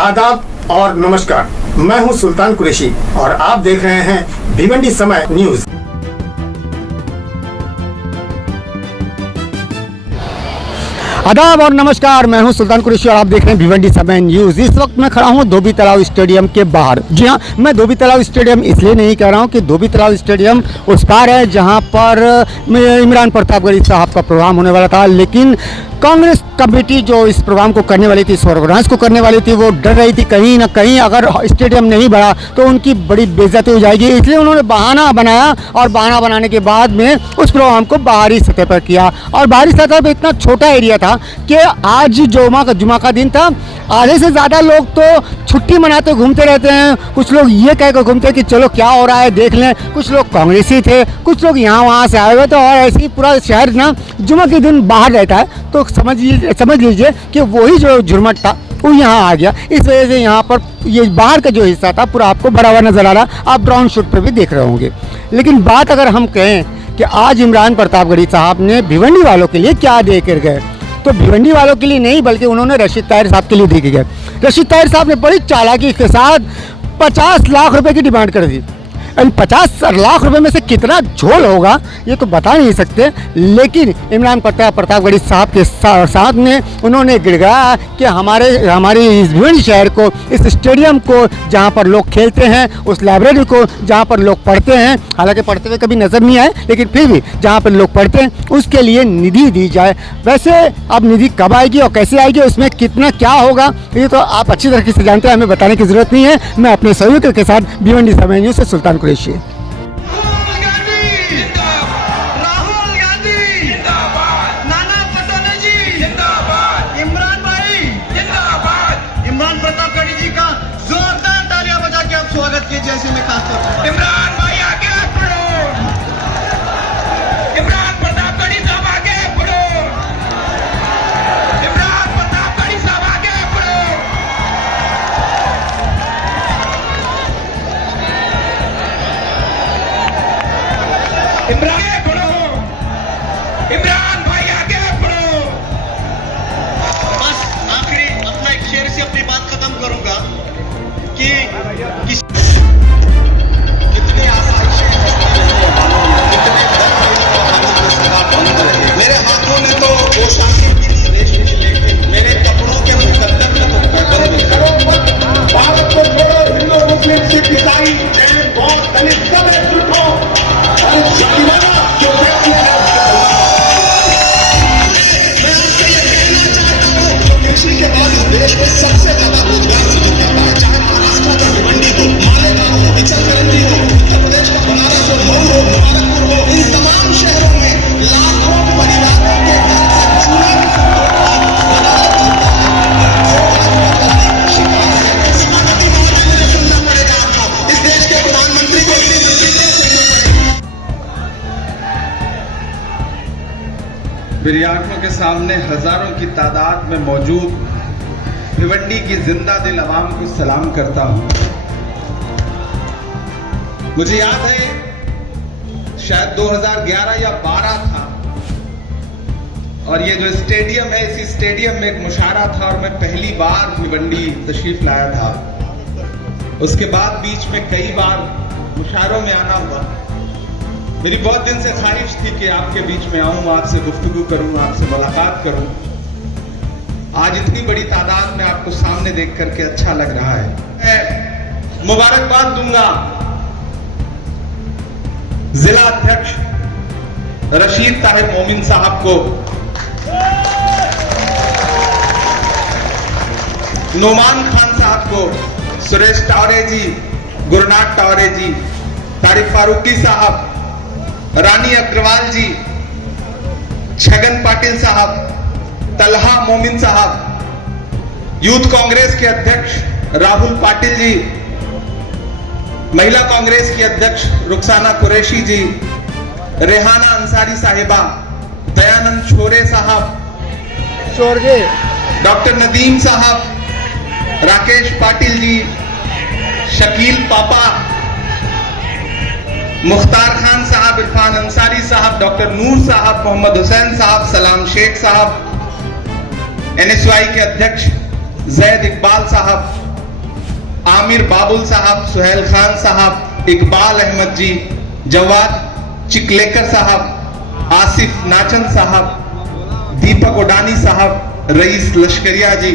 आदाब और नमस्कार, मैं हूं सुल्तान कुरैशी और आप देख रहे हैं भिवंडी समय न्यूज। आदाब और नमस्कार, मैं हूं सुल्तान कुरैशी और आप देख रहे हैं भिवंडी समय न्यूज़। इस वक्त मैं खड़ा हूं धोबी तालाब स्टेडियम के बाहर। जी हां, मैं धोबी तालाब स्टेडियम इसलिए नहीं कह रहा हूं कि धोबी तालाब स्टेडियम उस पार है जहां पर इमरान प्रतापगढ़ी साहब का प्रोग्राम होने वाला था, लेकिन कांग्रेस कमेटी जो इस प्रोग्राम को करने वाली थी, इस ऑर्गेनाइज को करने वाली थी, वो डर रही थी कहीं ना कहीं अगर स्टेडियम नहीं बढ़ा तो उनकी बड़ी बेइज्जती हो जाएगी। इसलिए उन्होंने बहाना बनाया और बहाना बनाने के बाद में उस प्रोग्राम को बाहरी सतह पर किया। और बाहरी सतह पर इतना छोटा एरिया था कि आज जुमा का दिन था, आधे से ज़्यादा लोग तो छुट्टी मनाते घूमते रहते हैं। कुछ लोग ये कह कर घूमते कि चलो क्या हो रहा है देख लें। कुछ लोग कांग्रेसी थे, कुछ लोग यहाँ वहाँ से आए हुए थे और ऐसे ही पूरा शहर ना जुमा के दिन बाहर रहता है, तो समझ लीजिए कि वही जो झुरमट था वो यहाँ आ गया। इस वजह से यहाँ पर ये बाहर का जो हिस्सा था पूरा आपको भरा हुआ नज़र आ रहा, आप ग्राउंड शूट पर भी देख रहे होंगे। लेकिन बात अगर हम कहें कि आज इमरान प्रतापगढ़ी साहब ने भिवंडी वालों के लिए क्या दे कर गए, तो भिवंडी वालों के लिए नहीं बल्कि उन्होंने रशीद ताहिर साहब के लिए दे के गए। रशीद ताहिर साहब ने बड़ी चालाकी के साथ 50 लाख रुपए की डिमांड कर दी। 50 लाख रुपए में से कितना झोल होगा ये तो बता नहीं सकते, लेकिन इमरान प्रतापगढ़ी साहब के साथ में उन्होंने गिड़गिड़ाया कि हमारे इस भिवंडी शहर को, इस स्टेडियम को जहां पर लोग खेलते हैं, उस लाइब्रेरी को जहां पर लोग पढ़ते हैं, हालांकि पढ़ते हुए कभी नज़र नहीं आए लेकिन फिर भी जहां पर लोग पढ़ते हैं उसके लिए निधि दी जाए। वैसे अब निधि कब आएगी और कैसे आएगी, उसमें कितना क्या होगा ये तो आप अच्छी तरीके से जानते हैं, हमें बताने की ज़रूरत नहीं है। मैं अपने सहयोगियों के साथ भिवंडी समय न्यूज़ से सुल्तान कुरैशी। जैसे मैं खास तौर पर इमरान भाई आगे बढ़ो, इमरान प्रतापगढ़ी साहब आगे बढ़ो, इमरान प्रतापगढ़ी साहब आगे बढ़ो। इमरान बढ़ो, इमरान भाई आगे बढ़ो। बस आखिरी अपना एक शेर से अपनी बात खत्म करूंगा कि मेरे हाथों ने तो पोशाकों की रेश लेके मेरे कपड़ों के मुकद्दर में भारत को छोड़ो, हिंदू मुस्लिम सिख ईसाई जैन बौद्ध दलित सब एकजुट हो। कृषि के बाद इस देश में सबसे ज्यादा रोजगार सृजित करता है, चाहे महाराष्ट्र का भिवंडी हो, मालेगांव हो, इचलकरंजी हो, उत्तर प्रदेश का बनारस हो, मऊ हो, गोरखपुर हो, इन तमाम शहरों में लाखों परिवारों के घर से चूल्हा सुनना पड़ेगा आपको। इस देश के प्रधानमंत्री को मेरी आंखों के सामने हजारों की तादाद में मौजूद भिवंडी की जिंदा दिल आवाम को सलाम करता हूं। मुझे याद है शायद 2011 या 12 था और ये जो स्टेडियम है, इसी स्टेडियम में एक मुशायरा था और मैं पहली बार भिवंडी तशरीफ लाया था। उसके बाद बीच में कई बार मुशायरों में आना हुआ। मेरी बहुत दिन से ख्वाहिश थी कि आपके बीच में आऊं, आपसे गुफ्तगू करूं, आपसे मुलाकात करूं। आज इतनी बड़ी तादाद में आपको सामने देख करके अच्छा लग रहा है। मैं मुबारकबाद दूंगा जिला अध्यक्ष रशीद ताहिर मोमिन साहब को, नोमान खान साहब को, सुरेश टावरे जी, गुरुनाथ टावरे जी, तारिक फारूकी साहब, रानी अग्रवाल जी, छगन पाटिल साहब, तलहा मोमिन साहब, यूथ कांग्रेस के अध्यक्ष राहुल पाटिल जी, महिला कांग्रेस की अध्यक्ष रुखसाना कुरैशी जी, रेहाना अंसारी साहिबा, दयानंद छोरे साहब, डॉक्टर नदीम साहब, राकेश पाटिल जी, शकील पापा, मुख्तार खान साहब, इरफान अंसारी साहब, डॉक्टर नूर साहब, मोहम्मद हुसैन साहब, सलाम शेख साहब, NSY के अध्यक्ष जैद इकबाल साहब, आमिर बाबुल साहब, सुहेल खान साहब, इकबाल अहमद जी, जवाद चिकलेकर साहब, आसिफ नाचन साहब, दीपक उडानी साहब, रईस लश्करिया जी।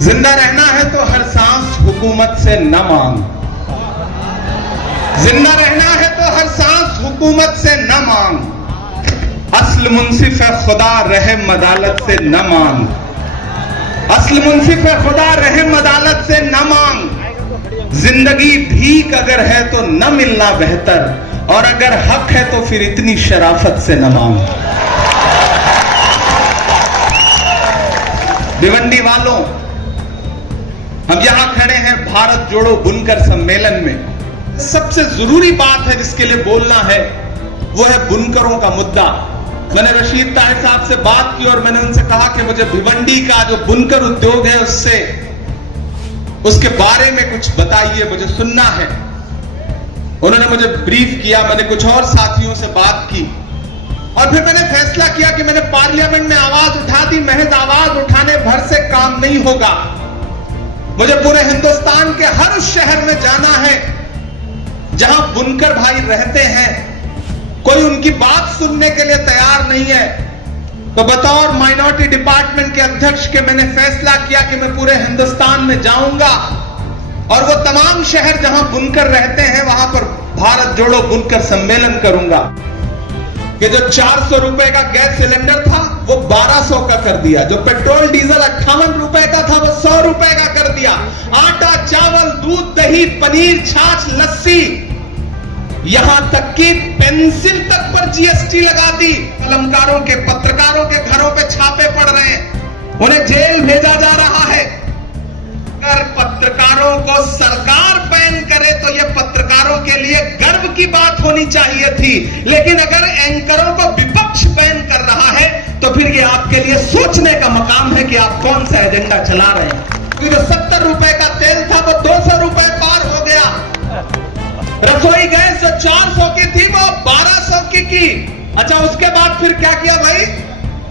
जिंदा रहना है तो हर सांस हुकूमत से न मांग, जिंदा रहना है तो हर सांस हुकूमत से न मांग, असल मुंसिफ है खुदा रहम अदालत से न मांग, असल मुंसिफ है खुदा रहम अदालत से न मांग, जिंदगी भीख अगर है तो न मिलना बेहतर, और अगर हक है तो फिर इतनी शराफत से न मांग। भिवंडी वालों, हम यहां खड़े हैं भारत जोड़ो बुनकर सम्मेलन में। सबसे जरूरी बात है जिसके लिए बोलना है वो है बुनकरों का मुद्दा। मैंने रशीद ताहिर साहब से बात की और मैंने उनसे कहा कि मुझे भिवंडी का जो बुनकर उद्योग है उसके बारे में कुछ बताइए, मुझे सुनना है। उन्होंने मुझे ब्रीफ किया, मैंने कुछ और साथियों से बात की और फिर मैंने फैसला किया कि मैंने पार्लियामेंट में आवाज उठा दी। महज आवाज उठाने भर से काम नहीं होगा, मुझे पूरे हिंदुस्तान के हर उस शहर में जाना है जहां बुनकर भाई रहते हैं, कोई उनकी बात सुनने के लिए तैयार नहीं है। तो बतौर माइनॉरिटी डिपार्टमेंट के अध्यक्ष के मैंने फैसला किया कि मैं पूरे हिंदुस्तान में जाऊंगा और वो तमाम शहर जहां बुनकर रहते हैं वहां पर भारत जोड़ो बुनकर सम्मेलन करूंगा। कि जो 400 रुपए का गैस सिलेंडर था वो 1200 का कर दिया, जो पेट्रोल डीजल 58 रुपए का था वो 100 रुपए का कर दिया, आटा चावल दूध दही पनीर छाछ लस्सी यहां तक कि पेंसिल तक पर जीएसटी लगा दी। कलमकारों के पत्रकारों के घरों पे छापे पड़ रहे हैं, उन्हें जेल भेजा जा रहा है। अगर पत्रकारों को सरकार बैन करे तो यह पत्रकारों के लिए गर्व की बात होनी चाहिए थी, लेकिन अगर एंकरों को विपक्ष बैन कर रहा है तो फिर यह आपके लिए सोचने का मकाम है कि आप कौन सा एजेंडा चला रहे हैं। जो 70 रुपए का तेल था वो 200 रुपए पार हो गया, रसोई गैस जो 400 की थी वो 1200 की। अच्छा, उसके बाद फिर क्या किया भाई?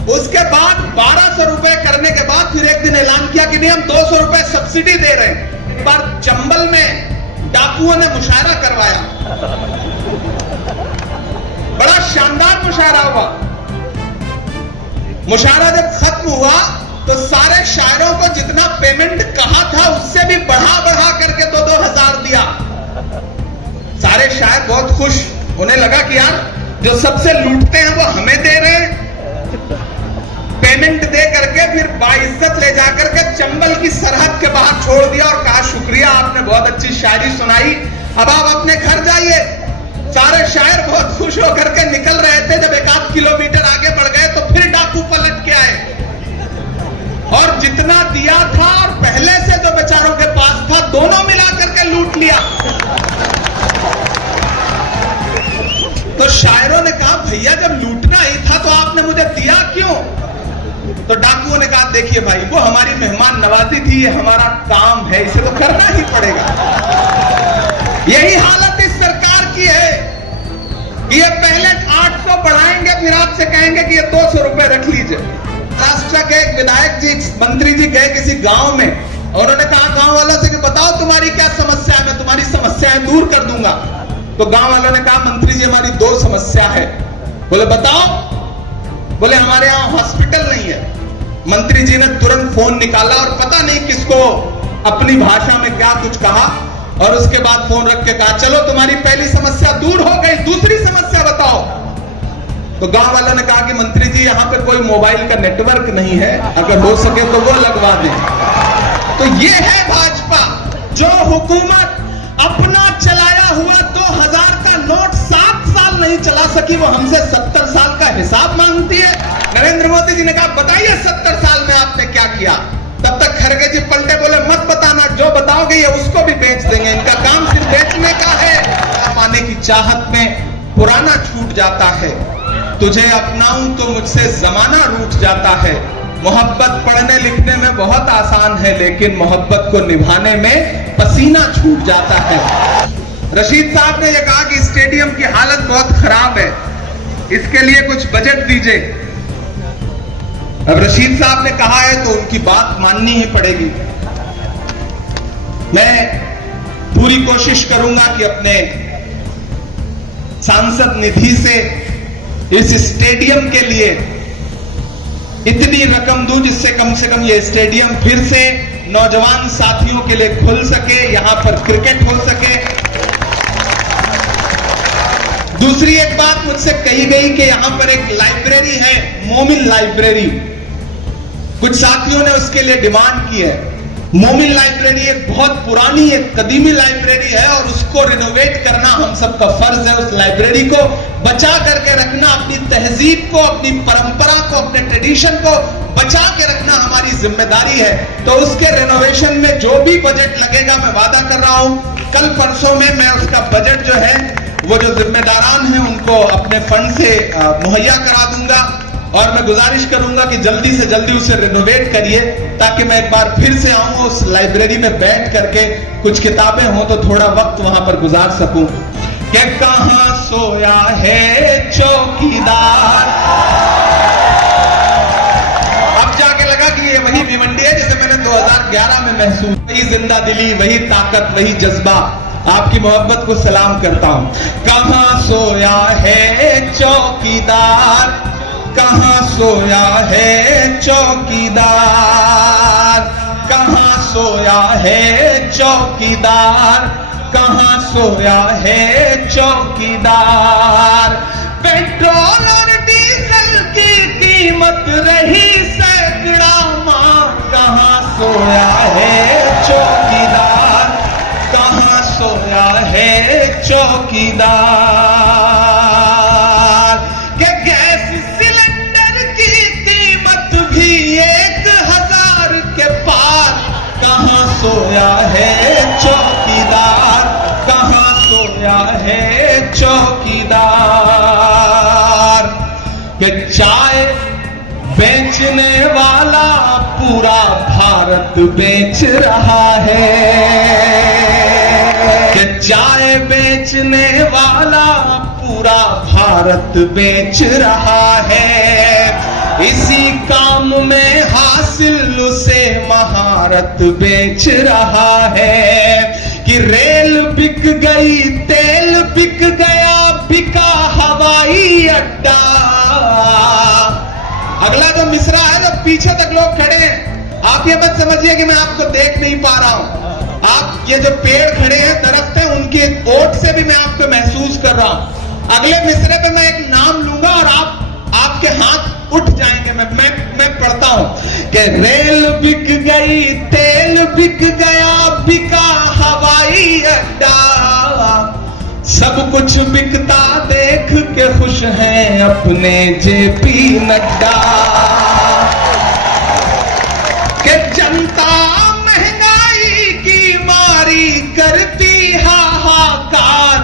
उसके बाद 1200 रुपए करने के बाद फिर एक दिन ऐलान किया कि नहीं हम 200 रुपए सब्सिडी दे रहे हैं। एक बार चंबल में डाकुओं ने मुशायरा करवाया, बड़ा शानदार मुशायरा हुआ। मुशायरा जब खत्म हुआ तो सारे शायरों को जितना पेमेंट कहा था उससे भी बढ़ा बढ़ा करके 2-2 हजार दिया। सारे शायर बहुत खुश, उन्हें लगा कि यार जो सबसे लूटते हैं वो हमें दे रहे हैं। पेमेंट दे करके फिर बाइज्जत ले जाकर के चंबल की सरहद के बाहर छोड़ दिया और कहा शुक्रिया, आपने बहुत अच्छी शायरी सुनाई, अब आप अपने घर जाइए। सारे शायर बहुत खुश होकर के निकल रहे थे। जब 1-8 किलोमीटर आगे बढ़ गए तो फिर डाकू पलट के आए और जितना दिया था और पहले से जो बेचारों के पास था दोनों मिला करके लूट लिया। तो शायरों ने कहा भैया जब लूटना ही था तो आपने मुझे दिया क्यों? तो डाकुओं ने कहा देखिए भाई वो हमारी मेहमान नवाजी थी, ये हमारा काम है, इसे तो करना ही पड़ेगा। यही हालत इस सरकार की है कि ये पहले 800 बढ़ाएंगे फिर आपसे कहेंगे कि ये 200 रुपए रख लीजिए। राष्ट्र के एक विधायक जी मंत्री जी गए किसी गांव में और उन्होंने कहा गांव वालों से कि बताओ तुम्हारी क्या समस्या है, मैं तुम्हारी समस्याएं दूर कर दूंगा। तो गांव वालों ने कहा मंत्री जी हमारी 2 समस्या है। बोले बताओ? बोले हमारे यहां हॉस्पिटल नहीं है। मंत्री जी ने तुरंत फोन निकाला और पता नहीं किसको अपनी भाषा में क्या कुछ कहा और उसके बाद फोन रख के कहा चलो तुम्हारी पहली समस्या दूर हो गई, दूसरी समस्या बताओ। तो गांव वालों ने कहा कि मंत्री जी यहां पर कोई मोबाइल का नेटवर्क नहीं है, अगर हो सके तो वो लगवा दें। तो ये है भाजपा, जो हुकूमत अपना चलाया हुआ 2000 का नोट 7 साल नहीं चला सकी, वो हमसे 70 साल का हिसाब मांगती है। नरेंद्र मोदी जी ने कहा बताइए 70 साल में आपने क्या किया? तब तक खड़गे जी पलटे बोले मत बताना, जो बताओगे ये उसको भी बेच देंगे, इनका काम सिर्फ बेचने का है। पाने की चाहत में पुराना छूट जाता है, तुझे अपनाऊं तो मुझसे जमाना रूठ जाता है। मोहब्बत पढ़ने लिखने में बहुत आसान है लेकिन मोहब्बत को निभाने में पसीना छूट जाता है। रशीद साहब ने यह कहा कि स्टेडियम की हालत बहुत खराब है, इसके लिए कुछ बजट दीजिए। अब रशीद साहब ने कहा है तो उनकी बात माननी ही पड़ेगी। मैं पूरी कोशिश करूंगा कि अपने सांसद निधि से इस स्टेडियम के लिए इतनी रकम दूं जिससे कम से कम ये स्टेडियम फिर से नौजवान साथियों के लिए खुल सके, यहां पर क्रिकेट हो सके। दूसरी एक बात मुझसे कही गई कि यहां पर एक लाइब्रेरी है, मोमिन लाइब्रेरी, कुछ साथियों ने उसके लिए डिमांड की है। मोमिन लाइब्रेरी एक बहुत पुरानी, एक कदीमी लाइब्रेरी है और उसको रिनोवेट करना हम सबका फर्ज है। उस लाइब्रेरी को बचा करके रखना, अपनी तहजीब को, अपनी परंपरा को, अपने ट्रेडिशन को बचा के रखना हमारी जिम्मेदारी है। तो उसके रिनोवेशन में जो भी बजट लगेगा, मैं वादा कर रहा हूं कल परसों में मैं उसका बजट जो है वो जो जिम्मेदारान हैं उनको अपने फंड से मुहैया करा दूंगा और मैं गुजारिश करूंगा कि जल्दी से जल्दी उसे रिनोवेट करिए ताकि मैं एक बार फिर से आऊं उस लाइब्रेरी में बैठ करके कुछ किताबें हो तो थोड़ा वक्त वहां पर गुजार सकूं। कि कहां सोया है चौकीदार। अब जाके लगा कि ये वही भिवंडी है जिसे मैंने 2011 में महसूस, वही जिंदा दिली, वही ताकत, वही जज्बा। आपकी मोहब्बत को सलाम करता हूं। कहां सोया है चौकीदार, कहां सोया है चौकीदार, कहां सोया है चौकीदार, कहां सोया है चौकीदार। पेट्रोल और डीजल की कीमत रही सैकड़ा मां, कहां सोया है चौकीदार, कहां सोया है चौकीदार। के गैस सिलेंडर की कीमत भी 1000 के पार, कहां सोया है चौकीदार, कहां सोया है चौकीदार। के चाय बेचने वाला पूरा भारत बेच रहा है, कि चाय बेचने वाला पूरा भारत बेच रहा है। इसी काम में हासिल उसे महारत बेच रहा है। कि रेल बिक गई, तेल बिक गया, बिका हवाई अड्डा। अगला जो मिसरा है, जब पीछे तक लोग खड़े हैं, आप ये मत समझिए कि मैं आपको देख नहीं पा रहा हूं। आप ये जो पेड़ खड़े हैं, दरख्त हैं, उनकी एक ओट से भी मैं आपको महसूस कर रहा हूं। अगले मिसरे पे मैं एक नाम लूंगा और आपके हाथ उठ जाएंगे। मैं पढ़ता हूं कि रेल बिक गई, तेल बिक गया, बिका हवाई अड्डा। सब कुछ बिकता देख के खुश हैं अपने जेपी नड्डा। कि जनता महंगाई की मारी करती हाहाकार,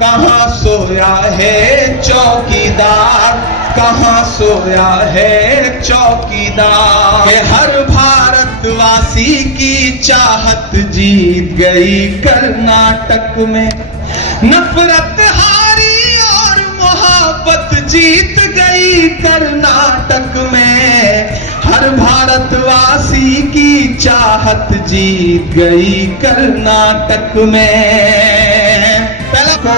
कहां सोया है चौकीदार, कहां सोया है चौकीदार। कि हर भारतवासी की चाहत जीत गई कर्नाटक में, नफरत हारी और मोहब्बत जीत गई कर्नाटक में। हर भारतवासी की चाहत जीत गई कर्नाटक में। पहला को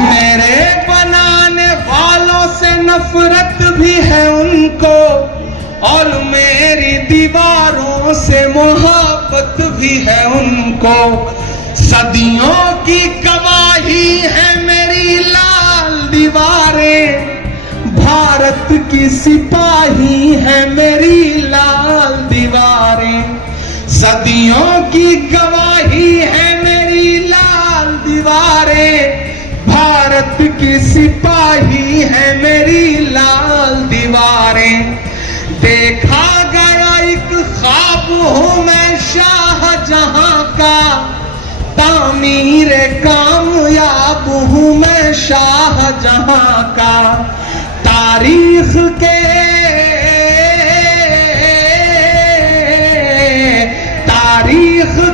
मेरे बनाने वालों से नफरत भी है उनको, और मेरी दीवारों से मोहब्बत भी है उनको। सदियों की गवाही है मेरी लाल दीवारें, भारत की सिपाही है मेरी लाल दीवारें। सदियों की गवाही है मेरी लाल दीवारें, भारत की सिपाही है मेरी लाल दीवारें। देखा गया एक ख्वाब हूं मैं शाहजहां का, तामीर कामयाब हूं मैं शाहजहां का। तारीख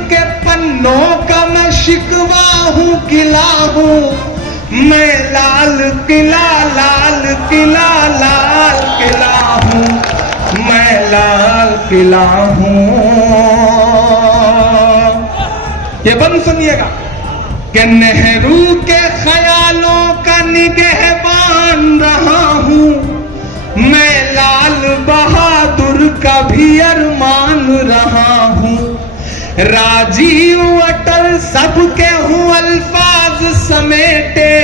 के पन्नों का मैं शिकवा हूं, किला हूं मैं लाल किला, लाल किला, लाल किला हूं मैं, लाल किला हूं। ये बंद सुनिएगा कि नेहरू के ख्यालों का निगहबान रहा हूं, मैं लाल बहादुर का भी अरमान रहा हूं। राजीव अटल सबके हूं अल्फाज समेटे,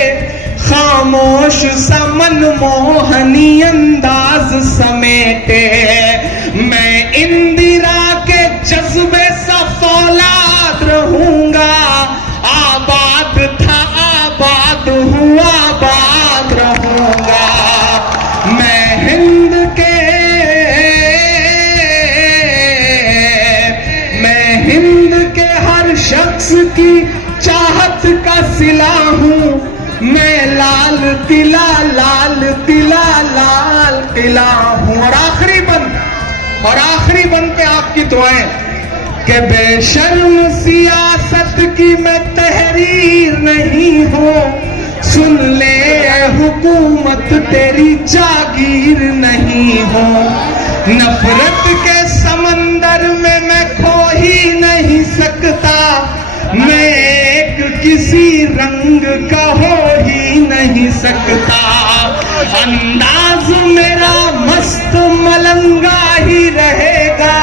खामोश समन मोहनी अंदाज समेटे। मैं इंदिरा के जज्बे सा फौलाद रहूंगा, आबाद था आबाद हूं आबाद रहूंगा। मैं हिंद के हर शख्स की चाहत का सिला हूं, मैं लाल किला लाल किला लाल किला हूं। और आखिरी बंद पे आपकी दुआएं कि बेशर्म सियासत की मैं तहरीर नहीं हूं, सुन ले हुकूमत तेरी जागीर नहीं हूं। नफरत के समंदर में मैं खो ही नहीं सकता, मैं एक किसी रंग का हो ही नहीं सकता। अंदाज मेरा मस्त मलंगा ही रहेगा।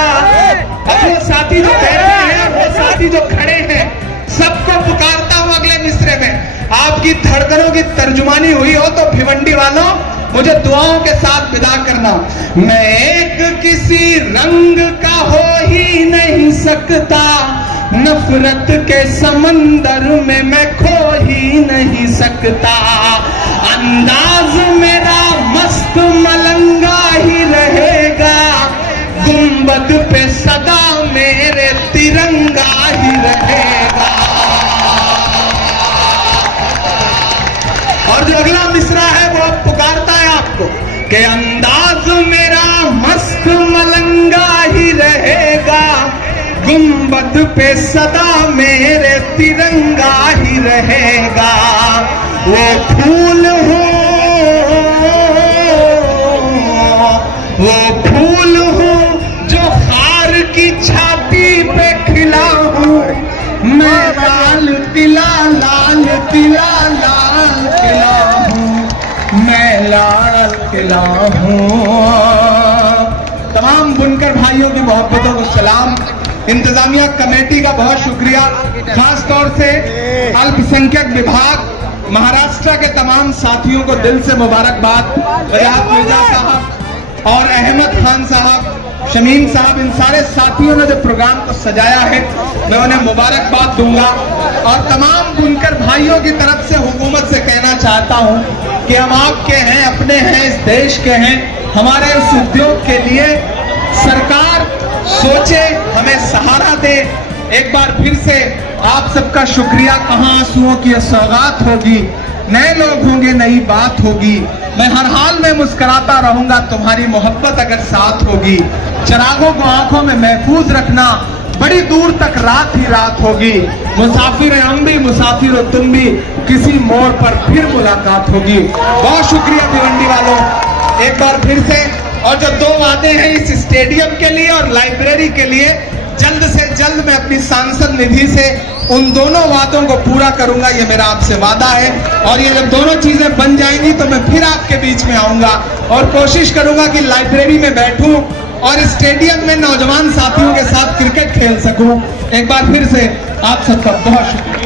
अब वो साथी जो बैठे हैं, वो साथी जो खड़े हैं, सबको पुकारता हूं अगले मिसरे में। आपकी धड़कनों की तर्जुमानी हुई हो तो भिवंडी वालों मुझे दुआओं के साथ विदा करना। मैं एक किसी रंग का हो ही नहीं सकता, नफरत के समंदर में मैं खो ही नहीं सकता। अंदाज मेरा मस्त मलंगा ही रहेगा, गुंबद पे सदा मेरे तिरंगा ही रहेगा। और जो अगला मिसरा है वो अब पुकारता है आपको कि अंदाज मेरा मस्त मलंगा ही रहेगा, गुंबद पे सदा मेरे तिरंगा ही रहेगा। वो फूल हूँ जो हार की छाती पे खिला हूँ, मैं लाल किला हूँ, मैं लाल किला हूँ। तमाम बुनकर भाइयों की मोहब्बतों को सलाम। इंतजामिया कमेटी का बहुत शुक्रिया, खास तौर से अल्पसंख्यक विभाग महाराष्ट्र के तमाम साथियों को दिल से मुबारकबाद। रियाज मिर्जा साहब और अहमद खान साहब, शमीम साहब, इन सारे साथियों ने जो प्रोग्राम को सजाया है मैं उन्हें मुबारकबाद दूंगा। और तमाम बुनकर भाइयों की तरफ से हुकूमत से कहना चाहता हूं कि हम आपके हैं, अपने हैं, इस देश के हैं। हमारे इस उद्योग के लिए सरकार सोचे, हमें सहारा दे। एक बार फिर से आप सबका शुक्रिया। कहां आंसुओं की सौगात होगी, नए लोग होंगे, नई बात होगी। मैं हर हाल में मुस्कुराता रहूंगा, तुम्हारी मोहब्बत अगर साथ होगी। चिरागों को आंखों में महफूज रखना, बड़ी दूर तक रात ही रात होगी। मुसाफिर हैं हम भी, मुसाफिर हो तुम भी, किसी मोड़ पर फिर मुलाकात होगी। बहुत शुक्रिया भिवंडी वालों, एक बार फिर से। और जो दो वादे हैं इस स्टेडियम के लिए और लाइब्रेरी के लिए, जल्द से जल्द मैं अपनी सांसद निधि से उन दोनों वादों को पूरा करूंगा, ये मेरा आपसे वादा है। और ये जब दोनों चीजें बन जाएंगी तो मैं फिर आपके बीच में आऊंगा और कोशिश करूंगा कि लाइब्रेरी में बैठूं और स्टेडियम में नौजवान साथियों के साथ क्रिकेट खेल सकूं। एक बार फिर से आप सबका बहुत शुक्रिया।